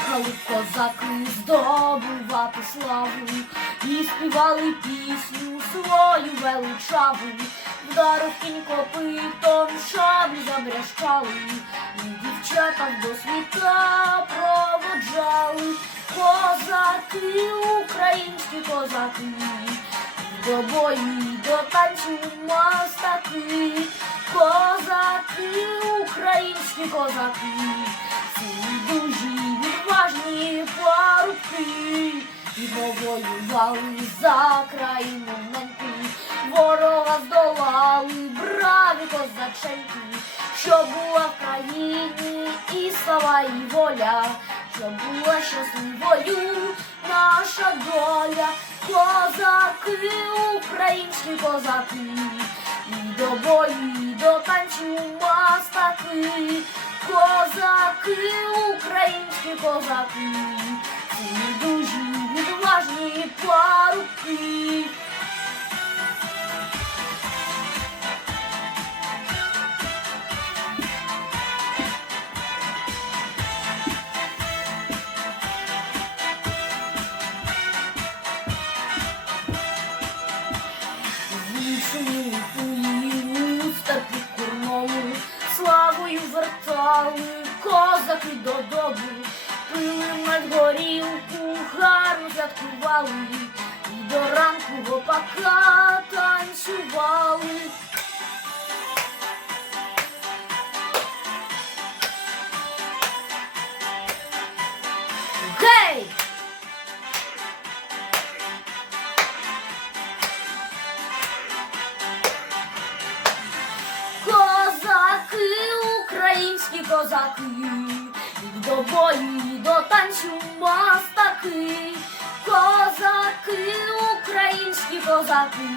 Їхали козаки здобувати славу. І співали пісню свою величаву, вдарив кінь копитом, шаблі забрящали, і дівчата до світа проводжали. Козаки, українські козаки, до бою до танцю мастаки, козаки, українські козаки, і повоювали за країну неньку, ворога здолали браві козаченьки, що була в країні і слава, і воля, що була щасливою наша доля, козаки, українські козаки, і до бою, і до танцю мастаки, козаки, українські козаки, славою вертали козаки додому, пили над горілку, гарно святкували, і до ранку в танцювали. Козаки, до бою, до танцю мастаки, козаки, українські козаки,